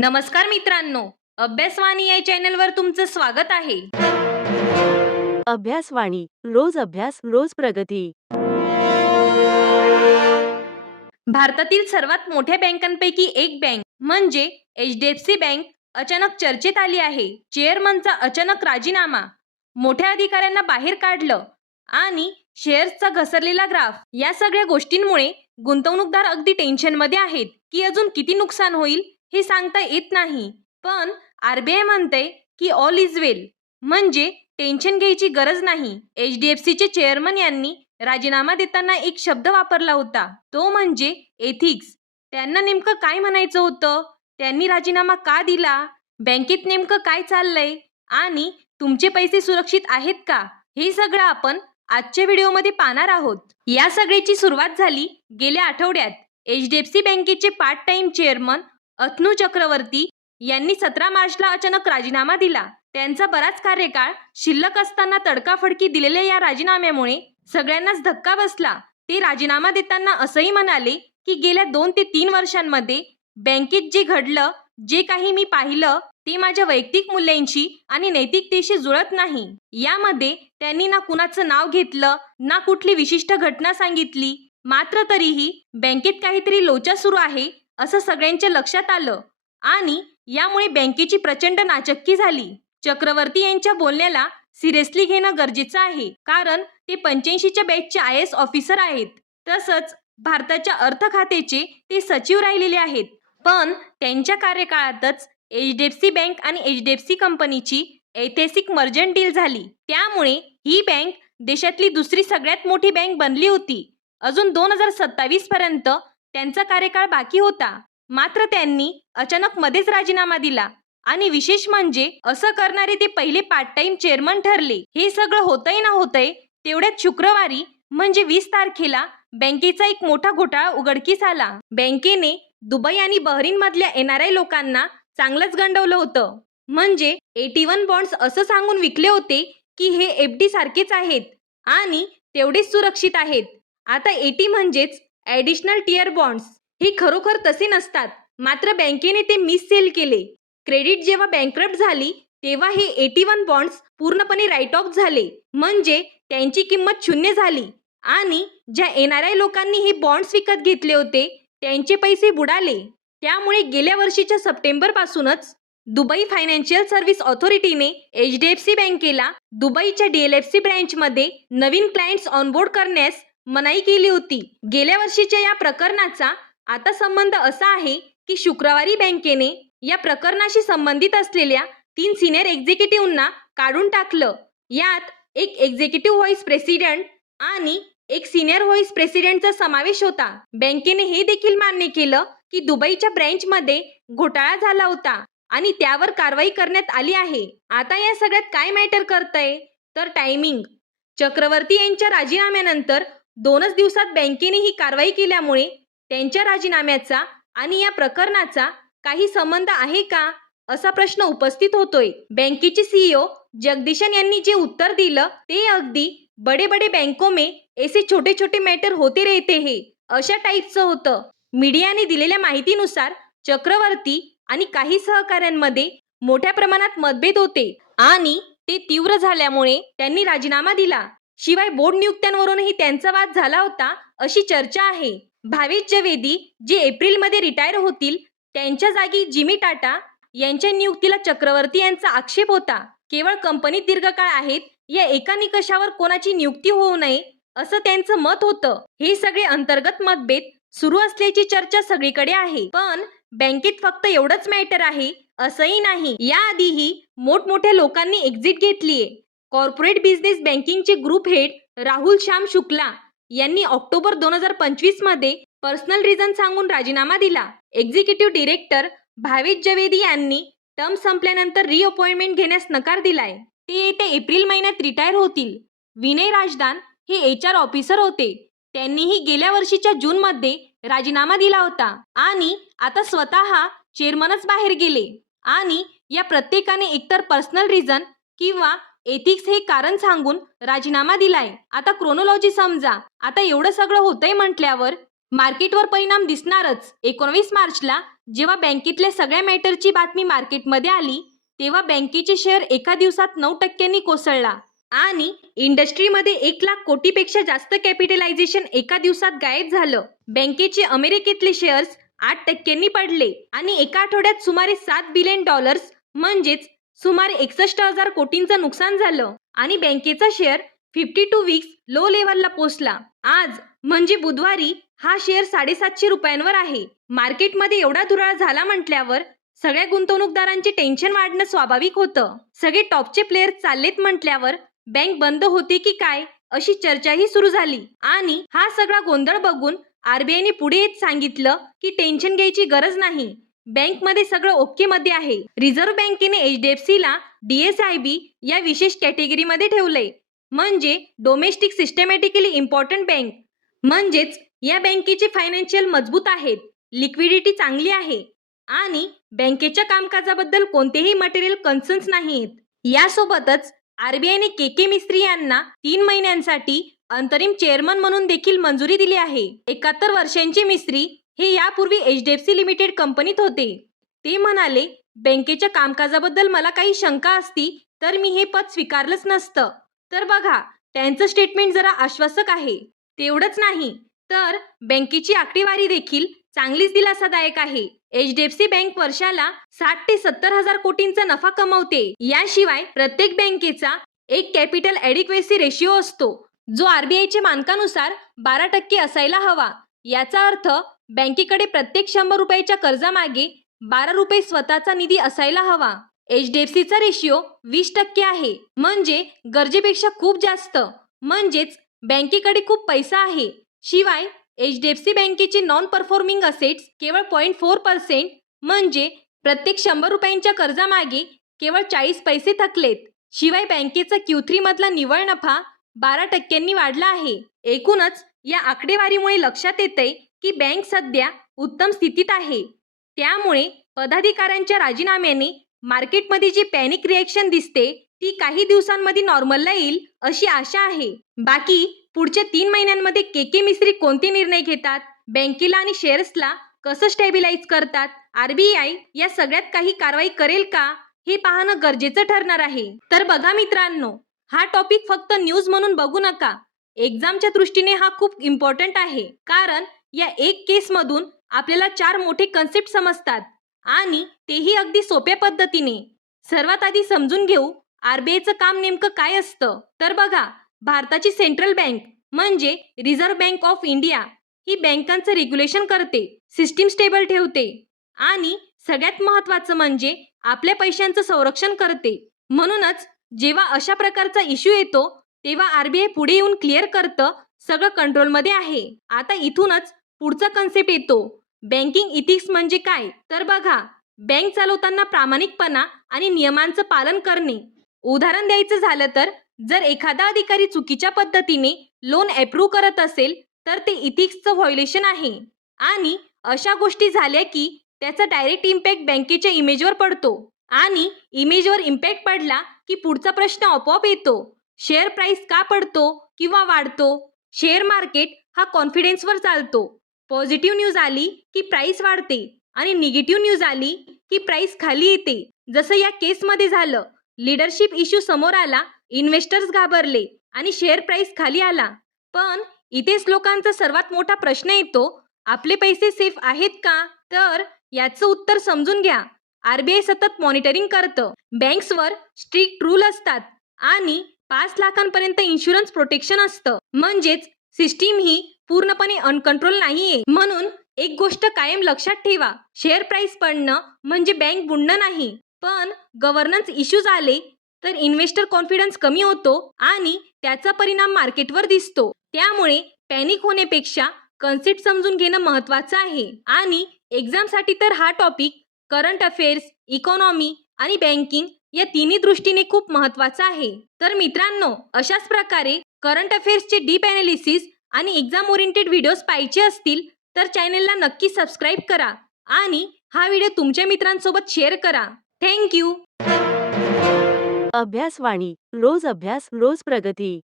नमस्कार मित्रांनो, अभ्यासवाणी या चॅनलवर तुमचं स्वागत आहे. अभ्यासवाणी रोज अभ्यास रोज प्रगती. भारतातील सर्वात मोठ्या बँकांपैकी एक बँक म्हणजे HDFC बँक अचानक चर्चेत आली आहे. चेअरमनचा अचानक राजीनामा, मोठ्या अधिकाऱ्यांना बाहेर काढलं आणि शेअर्सचा घसरलेला ग्राफ, या सगळ्या गोष्टींमुळे गुंतवणूकदार अगदी टेन्शनमध्ये आहेत की अजून किती नुकसान होईल हे सांगता येत नाही. पण RBI म्हणते की ऑल इज वेल, म्हणजे टेन्शन घ्यायची गरज नाही. HDFCचे चेअरमन यांनी राजीनामा देताना एक शब्द वापरला होता, तो म्हणजे एथिक्स. त्यांना नेमकं काय म्हणायचं होतं? त्यांनी राजीनामा का दिला? बँकेत नेमकं काय चाललंय? आणि तुमचे पैसे सुरक्षित आहेत का? हे सगळं आपण आजच्या व्हिडिओमध्ये पाहणार आहोत. या सगळ्याची सुरुवात झाली गेल्या आठवड्यात. HDFC बँकेचे पार्ट टाइम चेअरमन अथनू चक्रवर्ती यांनी 17 मार्चला अचानक राजीनामा दिला. त्यांचा बराच कार्यकाळ शिल्लक असताना तडकाफडकी दिलेल्या या राजीनाम्यामुळे सगळ्यांनाच धक्का बसला. ते राजीनामा देताना असंही म्हणाले की गेल्या 2 ते 3 वर्षांमध्ये बँकेत जे घडलं, जे काही मी पाहिलं, ते माझ्या वैयक्तिक मूल्यांशी आणि नैतिकतेशी जुळत नाही. यामध्ये त्यांनी ना कुणाचं नाव घेतलं, ना कुठली विशिष्ट घटना सांगितली. मात्र तरीही बँकेत काहीतरी लोचा सुरू आहे असं सगळ्यांच्या लक्षात आलं आणि यामुळे बँकेची प्रचंड नाचक्की झाली. चक्रवर्ती यांच्या बोलण्याला सिरियसली घेणं गरजेचं आहे, कारण ते 85च्या बॅचचे IAS ऑफिसर आहेत. तसंच भारताच्या अर्थ खात्याचे ते सचिव राहिलेले आहेत. पण त्यांच्या कार्यकाळातच HDFC बँक आणि HDFC कंपनीची ऐतिहासिक मर्जंट डील झाली. त्यामुळे ही बँक देशातली दुसरी सगळ्यात मोठी बँक बनली होती. अजून 2027 पर्यंत त्यांचा कार्यकाळ बाकी होता. मात्र त्यांनी अचानक मध्येच राजीनामा दिला आणि विशेष म्हणजे असं करणारे ते पहिले पार्ट टाइम चेअरमन ठरले. हे सगळं होतंय ना होतंय तेवढ्यात शुक्रवारी म्हणजे 20 तारखेला बँकेचा एक मोठा घोटाळा उघडकीस आला. बँकेने दुबई आणि बहरीन मधल्या NRI लोकांना चांगलंच गंडवलं होतं. म्हणजे 81 बॉन्ड्स असं सांगून विकले होते की हे FD सारखेच आहेत आणि तेवढेच सुरक्षित आहेत. आता 80 म्हणजेच ॲडिशनल टियर बॉन्ड्स. हे खरोखर तसे नसतात, मात्र बँकेने ते मिससेल केले. क्रेडिट जेव्हा बँकरप्ट झाली तेव्हा हे 81 बॉन्ड्स पूर्णपणे राईट ऑफ झाले, म्हणजे त्यांची किंमत शून्य झाली आणि ज्या NRI लोकांनी हे बॉन्ड्स विकत घेतले होते त्यांचे पैसे बुडाले. त्यामुळे गेल्या वर्षीच्या सप्टेंबर पासूनच दुबई फायनान्शियल सर्व्हिस ऑथॉरिटीने HDFC बँकेला दुबईच्या DLFC ब्रँचमध्ये नवीन क्लायंट्स ऑनबोर्ड करण्यास मनाई केली होती. गेल्या वर्षीच्या या प्रकरणाचा आता संबंध असा आहे की शुक्रवारी बँकेने या प्रकरणाशी संबंधित असलेल्या 3 सिनियर एक्झिक्युटिव्हना काढून टाकलं. यात एक एक्झिक्युटिव्ह व्हाईस प्रेसिडेंट आणि एक सिनियर व्हाईस प्रेसिडेंटचा समावेश होता. बँकेने हे देखील मान्य केलं की दुबईच्या ब्रँचमध्ये घोटाळा झाला होता आणि त्यावर कारवाई करण्यात आली आहे. आता या सगळ्यात काय मॅटर करतंय तर टायमिंग. चक्रवर्ती यांच्या राजीनाम्यानंतर 2च दिवसात बँकेने ही कारवाई केल्यामुळे त्यांच्या राजीनाम्याचा आणि या प्रकरणाचा काही संबंध आहे का असा प्रश्न उपस्थित होतोय. बँकेचे CEO जगदीशन यांनी जे उत्तर दिलं ते अगदी बडे बडे बँको में ऐसे छोटे छोटे मॅटर होते रहते हैं अशा टाईपचं होतं. मीडियाने दिलेल्या माहितीनुसार चक्रवर्ती आणि काही सहकाऱ्यांमध्ये मोठ्या प्रमाणात मतभेद होते आणि ते तीव्र झाल्यामुळे त्यांनी राजीनामा दिला. शिवाय बोर्ड नियुक्त्यांवरूनही त्यांचा वाद झाला होता अशी चर्चा आहे. भावेश जवेदी जे एप्रिलमध्ये रिटायर होतील, त्यांच्या जागी जिमी टाटा यांच्या नियुक्तीला चक्रवर्ती यांचा आक्षेप होता. केवळ कंपनीत दीर्घकाळ आहेत या एका निकषावर कोणाची नियुक्ती होऊ नये असं त्यांचं मत होतं. हे सगळे अंतर्गत मतभेद सुरू असल्याची चर्चा सगळीकडे आहे. पण बँकेत फक्त एवढंच मॅटर आहे असंही नाही. याआधीही मोठमोठ्या लोकांनी एक्झिट घेतलीये. कॉर्पोरेट बिझनेस बँकिंगचे ग्रुप हेड राहुल श्याम शुक्ला यांनी ऑक्टोबर 2025 मध्ये पर्सनल रिझन सांगून राजीनामा दिला. एक्झिक्युटिव्ह डिरेक्टर भावेश जवेदी यांनी टर्म संपल्यानंतर रिअपॉइंटमेंट घेण्यास नकार दिलाय. ते येत्या एप्रिल महिन्यात रिटायर होतील. विनय राजदान हे HR ऑफिसर होते. त्यांनीही गेल्या वर्षीच्या जूनमध्ये राजीनामा दिला होता आणि आता स्वतः चेअरमनच बाहेर गेले आणि या प्रत्येकाने एकतर पर्सनल रिझन किंवा एथिक्स हे कारण सांगून राजीनामा दिलाय. आता क्रोनोलॉजी समजा. आता एवढं सगळं होतंय म्हटल्यावर मार्केटवर परिणाम दिसणारच. 19 मार्चला जेव्हा बँकेतल्या सगळ्या मॅटरची बातमी मार्केटमध्ये आली तेव्हा बँकेचे शेअर एका दिवसात 9% कोसळला आणि इंडस्ट्रीमध्ये 1,00,000 कोटीपेक्षा जास्त कॅपिटलायझेशन एका दिवसात गायब झालं. बँकेचे अमेरिकेतले शेअर्स 8% पडले आणि एका आठवड्यात सुमारे $7 बिलियन म्हणजेच सुमारे 61,000 कोटींचं नुकसान झालं आणि बँकेचा शेअर 52 वीक्स लो लेव्हलला पोहोचला. आज म्हणजे बुधवारी हा शेअर 750 रुपयांवर आहे. मार्केटमध्ये एवढा धुराळ झाला म्हटल्यावर सगळ्या गुंतवणूकदारांचे टेन्शन वाढणं स्वाभाविक होतं. सगळे टॉपचे प्लेयर चाललेत म्हटल्यावर बँक बंद होते की काय अशी चर्चाही सुरू झाली आणि हा सगळा गोंधळ बघून आरबीआयने पुढे येत सांगितलं की टेन्शन घ्यायची गरज नाही. बँकमध्ये सगळं ओके मध्ये आहे. रिझर्व्ह बँकेने एचडीएफसीला DSIB या विशेष कॅटेगरीमध्ये ठेवलंय, म्हणजे डोमेस्टिक सिस्टमॅटिकली इम्पॉर्टंट बँक. म्हणजेच या बँकेचे फायनान्शियल मजबूत आहेत, लिक्विडिटी चांगली आहे आणि बँकेच्या कामकाजाबद्दल कोणतेही मटेरियल कन्सर्न्स नाहीत. यासोबतच आरबीआयने के मिस्त्री यांना 3 महिन्यांसाठी अंतरिम चेअरमन म्हणून देखील मंजुरी दिली आहे. 71 वर्षांचे मिस्त्री हे यापूर्वी HDFC लिमिटेड कंपनीत होते. ते म्हणाले, बँकेच्या कामकाजाबद्दल मला काही शंका असती तर मी हे पद स्वीकारलंच नसतं. तर बघा, त्यांचं स्टेटमेंट जरा आश्वासक आहे. तेवढंच नाही तर बँकेची आकडेवारी देखील चांगलीच दिलासादायक आहे. HDFC बँक वर्षाला 60 ते 70 हजार कोटींचा नफा कमवते. याशिवाय प्रत्येक बँकेचा एक कॅपिटल ॲडिक्वेसी रेशिओ असतो, जो आरबीआयच्या मानकानुसार 12% असायला हवा. याचा अर्थ बँकेकडे प्रत्येक 100 रुपयाच्या कर्जामागे 12 रुपये स्वतःचा निधी असायला हवा. HDFCचा रेशिओ 20% आहे, म्हणजे गरजेपेक्षा खूप जास्त. म्हणजेच बँकेकडे खूप पैसा आहे. शिवाय HDFC बँकेचे नॉन परफॉर्मिंग असेट्स केवळ 0.4%, म्हणजे प्रत्येक 100 रुपयांच्या कर्जामागे केवळ 40 पैसे थकलेत. शिवाय बँकेचा Q3 मधला निव्वळ नफा 12% वाढला आहे. एकूणच या आकडेवारीमुळे लक्षात येतंय की बँक सध्या उत्तम स्थितीत आहे. त्यामुळे पदाधिकाऱ्यांच्या राजीनाम्याने मार्केटमध्ये जी पॅनिक रिएक्शन दिसते ती काही दिवसांमध्ये नॉर्मलला येईल अशी आशा आहे. बाकी पुढच्या 3 महिन्यांमध्ये के मिस्त्री कोणते निर्णय घेतात, बँकेला आणि शेअर्सला कसं स्टॅबिलाइज करतात, आरबीआय या सगळ्यात काही कारवाई करेल का हे पाहणं गरजेचं ठरणार आहे. तर बघा मित्रांनो, हा टॉपिक फक्त न्यूज म्हणून बघू नका. एक्झामच्या दृष्टीने हा खूप इम्पॉर्टंट आहे, कारण या एक केसमधून आपल्याला 4 मोठे कन्सेप्ट समजतात आणि तेही अगदी सोप्या पद्धतीने. सर्वात आधी समजून घेऊ आरबीआयचं काम नेमकं काय असतं. तर बघा, भारताची सेंट्रल बँक म्हणजे रिझर्व्ह बँक ऑफ इंडिया ही बँकांचं रेग्युलेशन करते, सिस्टीम स्टेबल ठेवते आणि सगळ्यात महत्त्वाचं म्हणजे आपल्या पैशांचं संरक्षण करते. म्हणूनच जेव्हा अशा प्रकारचा इश्यू येतो तेव्हा आरबीआय पुढे येऊन क्लिअर करतं सगळं कंट्रोलमध्ये आहे. आता इथूनच पुढचा कन्सेप्ट येतो, बँकिंग इथिक्स म्हणजे काय. तर बघा, बँक चालवताना प्रामाणिकपणा आणि नियमांचं पालन करणे. उदाहरण द्यायचं झालं तर जर एखादा अधिकारी चुकीच्या पद्धतीने लोन अप्रूव्ह करत असेल तर ते इथिक्सचं व्हायोलेशन आहे आणि अशा गोष्टी झाल्या की त्याचा डायरेक्ट इम्पॅक्ट बँकेच्या इमेजवर पडतो आणि इमेजवर इम्पॅक्ट पडला की पुढचा प्रश्न आपोआप येतो, शेअर प्राइस का पडतो किंवा वाढतो. शेअर मार्केट हा कॉन्फिडन्सवर चालतो. पॉझिटिव्ह न्यूज आली की प्राइस वाढते आणि निगेटिव्ह न्यूज आली की प्राइस खाली येते. जसं या केसमध्ये झालं, लीडरशिप इश्यू समोर आला, इन्व्हेस्टर्स घाबरले आणि शेअर प्राइस खाली आला. पण इथेच लोकांचा सर्वात मोठा प्रश्न येतो, आपले पैसे सेफ आहेत का. तर याचं उत्तर समजून घ्या. आरबीआय सतत मॉनिटरिंग करतं, बँक्सवर स्ट्रिक्ट रूल असतात आणि 5 लाखांपर्यंत इन्शुरन्स प्रोटेक्शन असतं. म्हणजेच सिस्टीम ही पूर्णपणे अनकंट्रोल नाहीये. म्हणून एक गोष्ट कायम लक्षात ठेवा, शेअर प्राइस पडणं म्हणजे बँक बुडणं नाही. पण गव्हर्नन्स इश्यूज आले तर इन्व्हेस्टर कॉन्फिडन्स कमी होतो आणि त्याचा परिणाम मार्केटवर दिसतो. त्यामुळे पॅनिक होण्यापेक्षा कन्सेप्ट समजून घेणं महत्त्वाचं आहे. आणि एक्झामसाठी तर हा टॉपिक करंट अफेअर्स, इकॉनॉमी आणि बँकिंग या तिन्ही दृष्टीने खूप महत्त्वाचा आहे. तर मित्रांनो, अशाच प्रकारे करंट अफेअर्सचे डीप ॲनालिसिस आणि एक्झाम ओरिएंटेड व्हिडिओज पाहिजे असतील तर चॅनलला नक्की सबस्क्राईब करा आणि हा व्हिडिओ तुमच्या मित्रांसोबत शेअर करा. थँक्यू. अभ्यासवाणी, रोज अभ्यास रोज प्रगती.